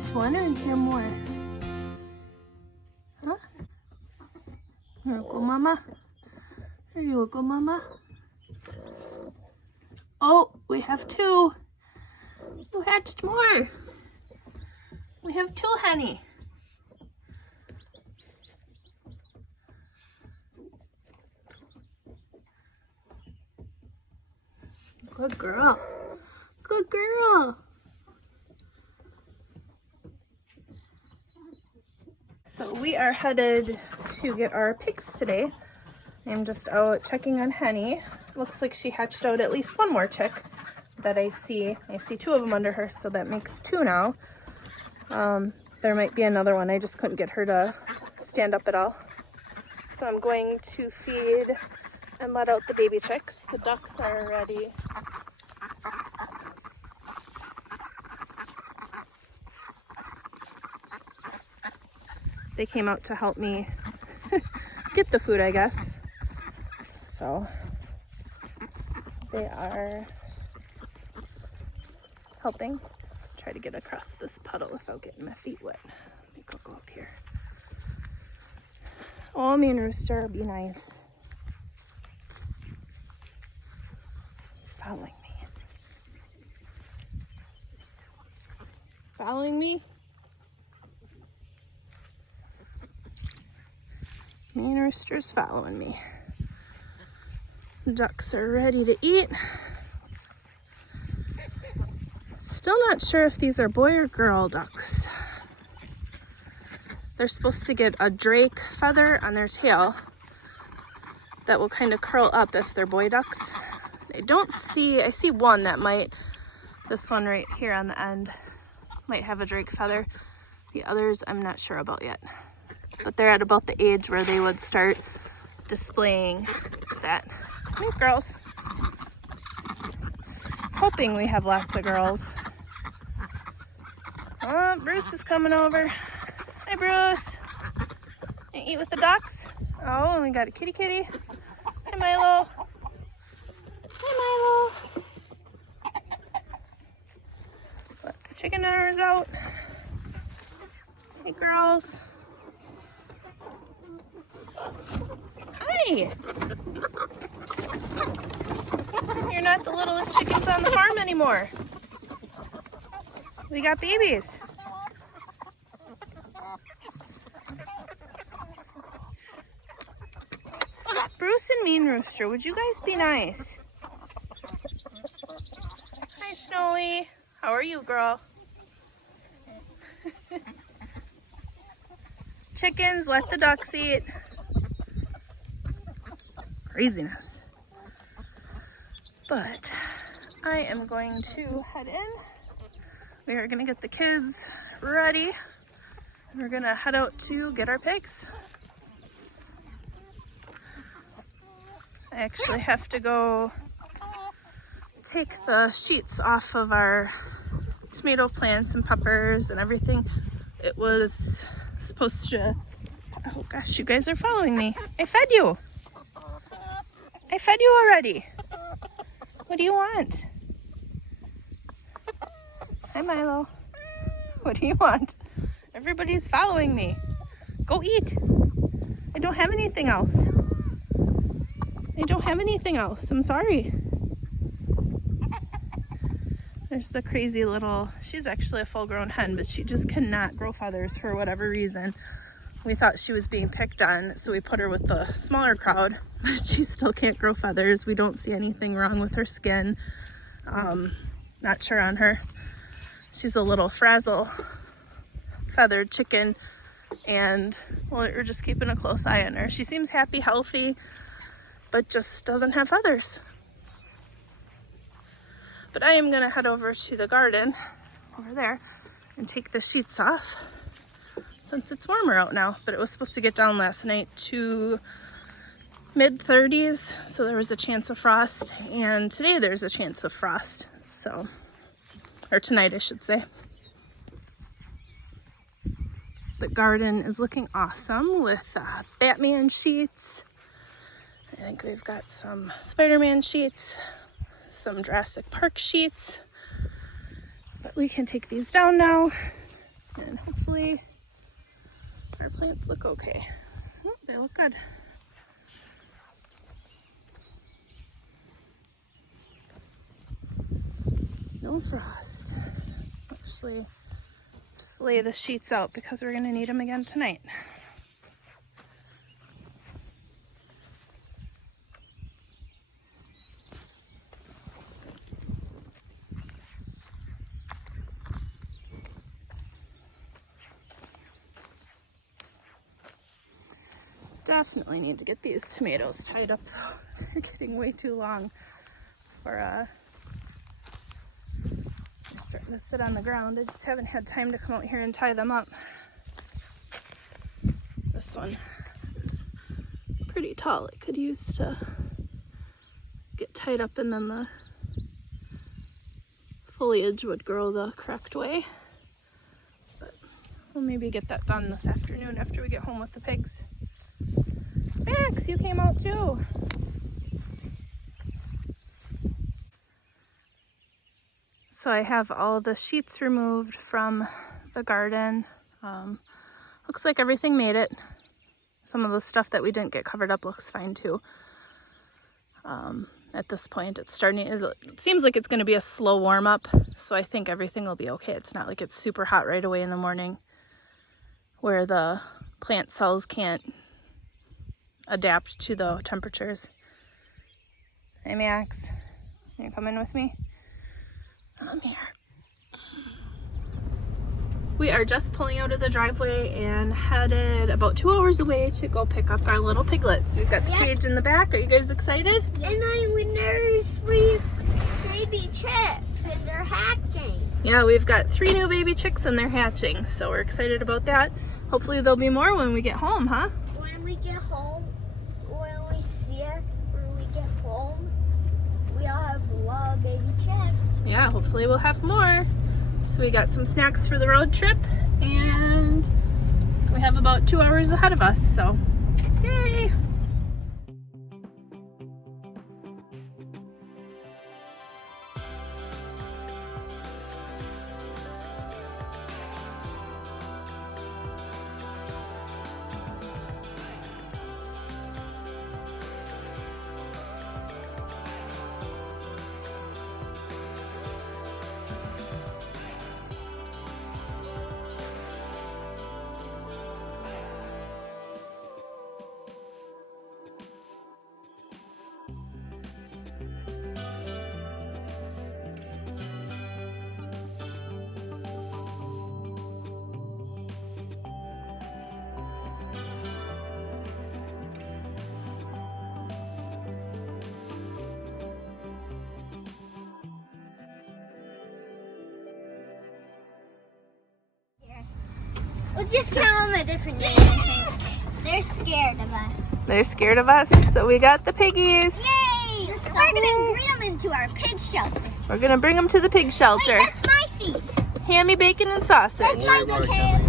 Just one, or is there more? Huh? There you go, Mama. There you go, Mama. Oh, we have two. We hatched more. We have two, honey. Good girl. Good girl. So we are headed to get our pigs today. I'm just out checking on Henny. Looks like she hatched out at least one more chick that I see. I see two of them under her, so that makes two now. There might be another one. I just couldn't get her to stand up at all. So I'm going to feed and let out the baby chicks. The ducks are ready. They came out to help me get the food, I guess. So they are helping. Try to get across this puddle without getting my feet wet. Let me go up here. Oh, me and Rooster, be nice. He's following me. Following me? Me and Rooster's following me. The ducks are ready to eat. Still not sure if these are boy or girl ducks. They're supposed to get a drake feather on their tail that will kind of curl up if they're boy ducks. I see one that might, this one right here on the end, might have a drake feather. The others I'm not sure about yet. But they're at about the age where they would start displaying that. Come here, girls. Hoping we have lots of girls. Oh, Bruce is coming over. Hi, Bruce. You eat with the ducks? Oh, and we got a kitty kitty. Hi, Milo. Hi, Milo. Let the chicken dinners out. Hey, girls. Hi. You're not the littlest chickens on the farm anymore. We got babies. Bruce and Mean Rooster, would you guys be nice? Hi, Snowy. How are you, girl? Chickens, let the ducks eat. Craziness. But I am going to head in. We are going to get the kids ready. We're going to head out to get our pigs. I actually have to go take the sheets off of our tomato plants and peppers and everything. It was supposed to, oh gosh, you guys are following me. I fed you. I fed you already. What do you want? Hi, Milo. What do you want? Everybody's following me. Go eat. I don't have anything else. I don't have anything else. I'm sorry. There's the crazy little, she's actually a full-grown hen, but she just cannot grow feathers for whatever reason. We thought she was being picked on, so we put her with the smaller crowd, but she still can't grow feathers. We don't see anything wrong with her skin. Not sure on her. She's a little frazzle feathered chicken, and well, we're just keeping a close eye on her. She seems happy, healthy, but just doesn't have feathers. But I am gonna head over to the garden over there and take the sheets off since it's warmer out now. But it was supposed to get down last night to mid-30s, so there was a chance of frost, and today there's a chance of frost, so, or tonight I should say. The garden is looking awesome with Batman sheets. I think we've got some Spider-Man sheets, some Jurassic Park sheets, but we can take these down now And hopefully our plants look okay. Oh, they look good. No frost. Actually, just lay the sheets out because we're gonna need them again tonight. Definitely need to get these tomatoes tied up. They're getting way too long for they're starting to sit on the ground. I just haven't had time to come out here and tie them up. This one is pretty tall. It could use to get tied up, and then the foliage would grow the correct way. But we'll maybe get that done this afternoon after we get home with the pigs. Max, you came out too. So I have all the sheets removed from the garden. Looks like everything made it. Some of the stuff that we didn't get covered up looks fine too. At this point, it seems like it's going to be a slow warm up, so I think everything will be okay. It's not like it's super hot right away in the morning where the plant cells can't adapt to the temperatures. Hey Max, you come in with me? I'm here. We are just pulling out of the driveway and headed about 2 hours away to go pick up our little piglets. We've got the cage in the back. Are you guys excited? Yes. And there's 3 baby chicks and they're hatching. Yeah, we've got 3 new baby chicks and they're hatching, so we're excited about that. Hopefully there'll be more when we get home, huh? When we get home, when we get home, we'll have a lot of baby chicks. Yeah, hopefully we'll have more. So we got some snacks for the road trip, and we have about 2 hours ahead of us, so yay! We'll just tell them a different name. They're scared of us. They're scared of us, so we got the piggies. Yay! We're gonna bring them into our pig shelter. We're gonna bring them to the pig shelter. Wait, that's my seat. Hammy, bacon, and sausage. That's my kid.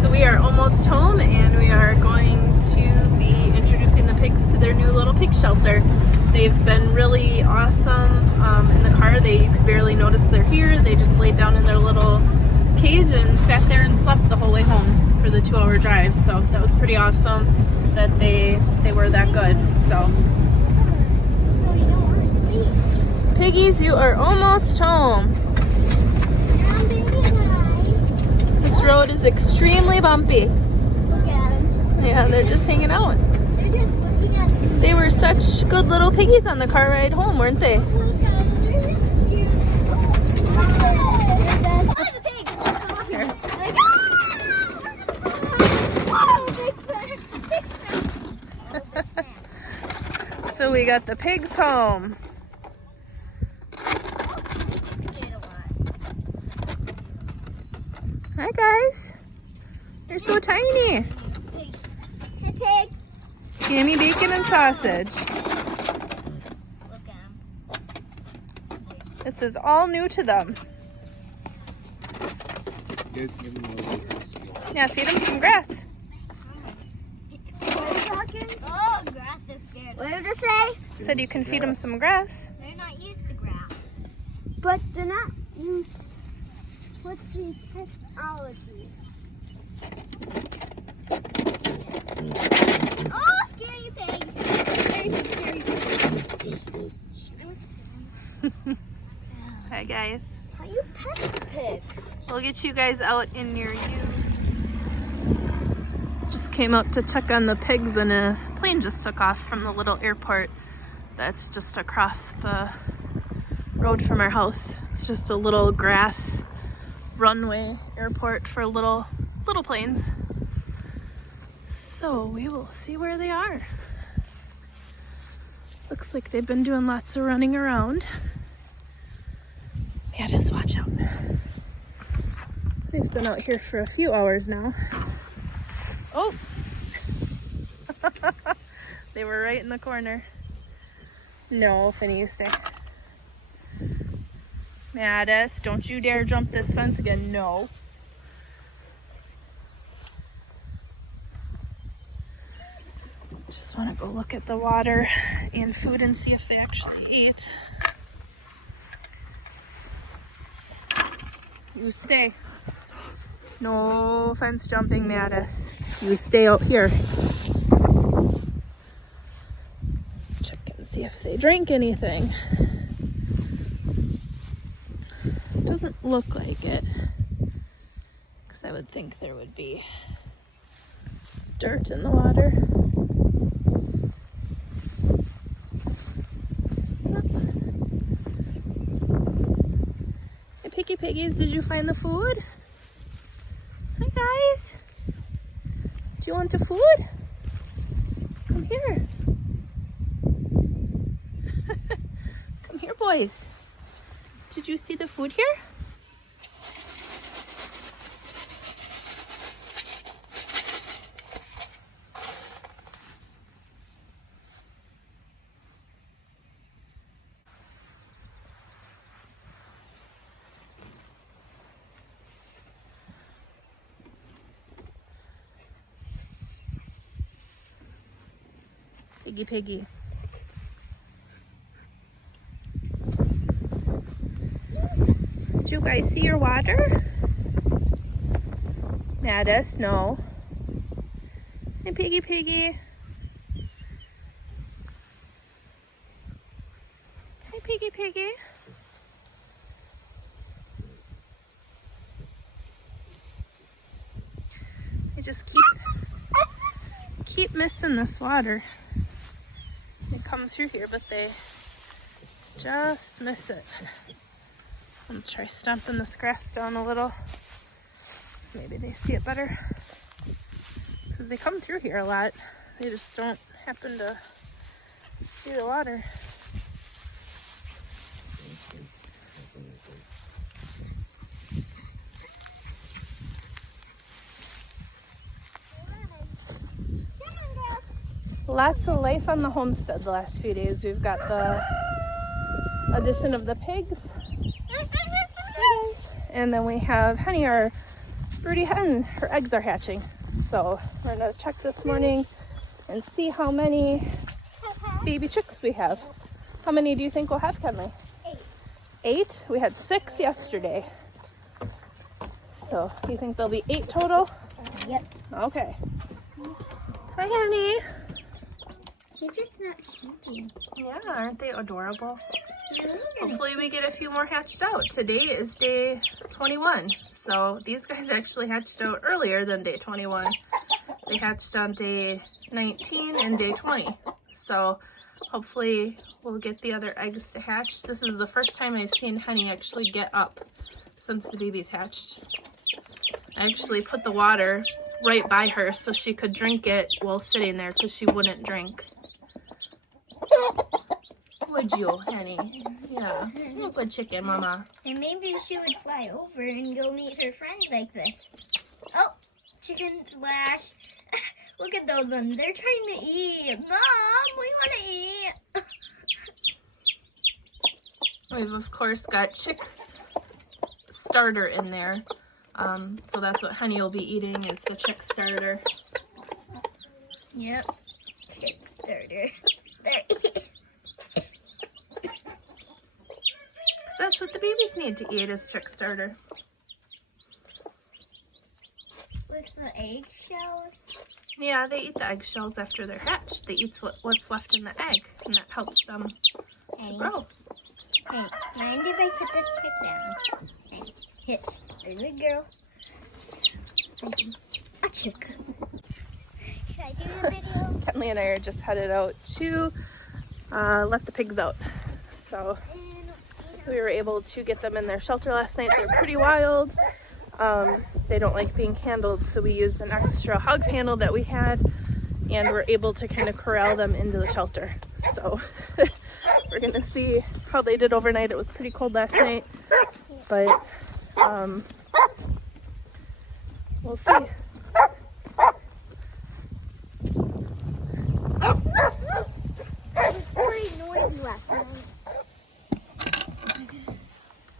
So we are almost home, and we are going to be introducing the pigs to their new little pig shelter. They've been really awesome in the car. They could barely notice they're here. They just laid down in their little cage and sat there and slept the whole way home for the 2-hour drive. So that was pretty awesome that they were that good. So piggies, you are almost home. This road is extremely bumpy. Yeah, they're just hanging out. They were such good little piggies on the car ride home, weren't they? So we got the pigs home. Hi guys. They're so tiny. Pigs. Hammy, bacon, and sausage. Look at them. This is all new to them. You guys give them a little grass. Yeah, feed them some grass. Oh, grass is scared. What did it say? Said you can feed them some grass. They're not used to grass. But they're not used. What's the All of these. Oh, scary pigs! Scary pigs. Hi guys. How you pet the pig? We'll get you guys out in near you. Just came out to check on the pigs and a plane just took off from the little airport that's just across the road from our house. It's just a little grass runway airport for little planes. So we will see where they are. Looks like they've been doing lots of running around. Yeah, just watch out. They've been out here for a few hours now. Oh! They were right in the corner. No, Finny, you stay. Mattis, don't you dare jump this fence again. No. Just want to go look at the water and food and see if they actually ate. You stay. No fence jumping, Mattis. You stay out here. Check and see if they drank anything. Doesn't look like it. Because I would think there would be dirt in the water. Hey, Picky Piggies, did you find the food? Hi, guys. Do you want the food? Come here. Come here, boys. Did you see the food here? Piggy, piggy. Did you guys see your water? Mattis, no. Hey, piggy, piggy. Hey, piggy, piggy. I just keep missing this water. They come through here, but they just miss it. I'm gonna try stomping this grass down a little, so maybe they see it better. Because they come through here a lot. They just don't happen to see the water. Lots of life on the homestead the last few days. We've got the addition of the pigs. And then we have Henny, our broody hen. Her eggs are hatching. So we're gonna check this morning and see how many baby chicks we have. How many do you think we'll have, Kenley? 8. 8? We had 6 yesterday. So you think there'll be 8 total? Yep. Okay. Hi, Henny. They're just not sleeping. Yeah, aren't they adorable? Hopefully we get a few more hatched out. Today is day 21. So these guys actually hatched out earlier than day 21. They hatched on day 19 and day 20. So hopefully we'll get the other eggs to hatch. This is the first time I've seen Henny actually get up since the babies hatched. I actually put the water right by her so she could drink it while sitting there because she wouldn't drink. Would you, Henny? Yeah. You're a good chicken, Mama. And maybe she would fly over and go meet her friends like this. Oh, chicken splash. Look at those ones. They're trying to eat. Mom, we want to eat. We've, of course, got chick starter in there. So that's what Henny will be eating, is the chick starter. Yep. Chick starter. That's what the babies need to eat, is chick starter. the eggshells? Yeah, they eat the eggshells after they're hatched. They eat what's left in the egg, and that helps them grow. Hey, mind if I put this chick down? Hey, hit. Good girl. A chick. Should I do the video? Kenley and I are just headed out to let the pigs out. So we were able to get them in their shelter last night. They're pretty wild. They don't like being handled, so we used an extra hog handle that we had, and we're able to kind of corral them into the shelter. So we're gonna see how they did overnight. It was pretty cold last night, but we'll see. It was pretty noisy last night.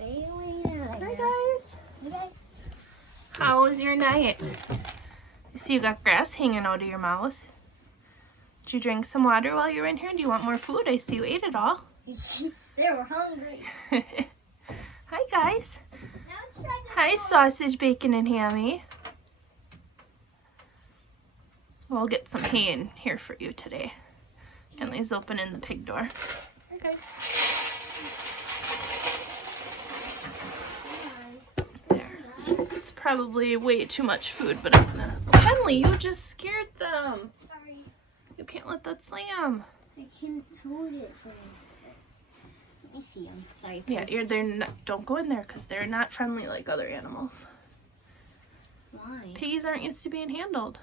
Hi guys. How was your night? I see you got grass hanging out of your mouth. Did you drink some water while you were in here? Do you want more food? I see you ate it all. They were hungry. Hi guys. Now it's time to Hi sausage, bacon, and hammy. We'll get some hay in here for you today. Kenley's opening the pig door. Hi guys. There. It's probably way too much food, but I'm gonna... Oh, Kenley, you just scared them. Sorry. You can't let that slam. I can't hold it for me. Let me see them. Sorry. Yeah, they're not, don't go in there because they're not friendly like other animals. Why? Piggies aren't used to being handled.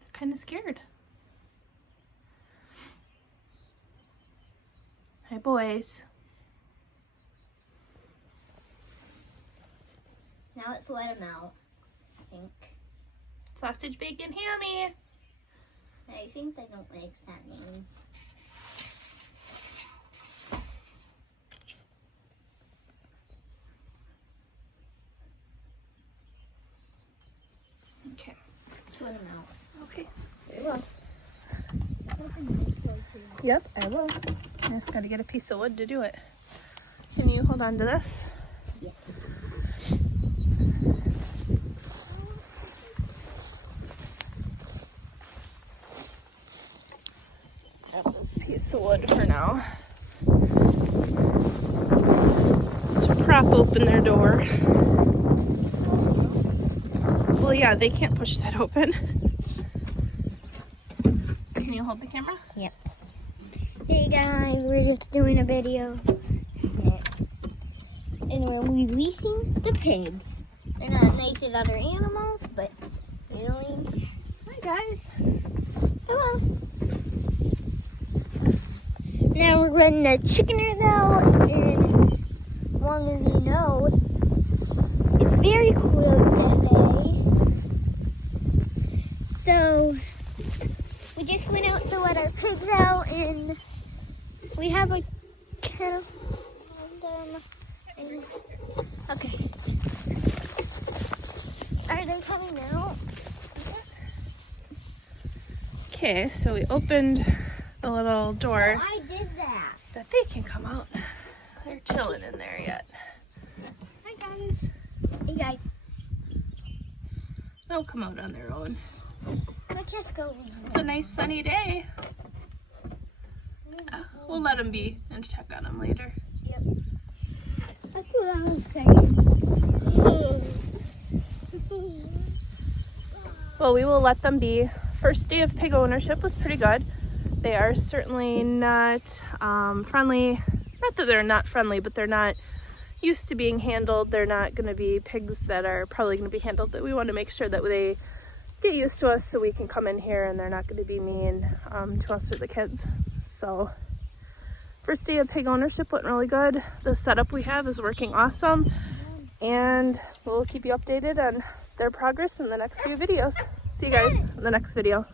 They're kind of scared. Hi, boys. Now let's let them out. I think. Sausage, bacon, hammy. I think they don't like that name. Okay. Let's let them out. Okay. Very well. Yep, I will. I just gotta get a piece of wood to do it. Can you hold on to this? Yeah. Grab this piece of wood for now. To prop open their door. Well, yeah, they can't push that open. Can you hold the camera? Yep. Hey guys, we're just doing a video. And we're releasing the pigs. They're not nice as other animals, but really. Hi guys. Hello. Now we're letting the chickeners out, and as long as you know, it's very cold out today. So we just went out to let our pigs out, and we have a kennel. Okay. Are they coming out? Okay, so we opened the little door I did that. that they can come out. They're chilling in there yet. Hi guys. Hey guys, They'll come out on their own. let's just go. It's a nice sunny day. We'll let them be and check on them later. Yep. That's what I was saying. Well, we will let them be. First day of pig ownership was pretty good. They are certainly not friendly. Not that they're not friendly, but they're not used to being handled. They're not going to be pigs that are probably going to be handled. But we want to make sure that they get used to us so we can come in here and they're not going to be mean to us or the kids. So first day of pig ownership went really good. The setup we have is working awesome. And we'll keep you updated on their progress in the next few videos. See you guys in the next video.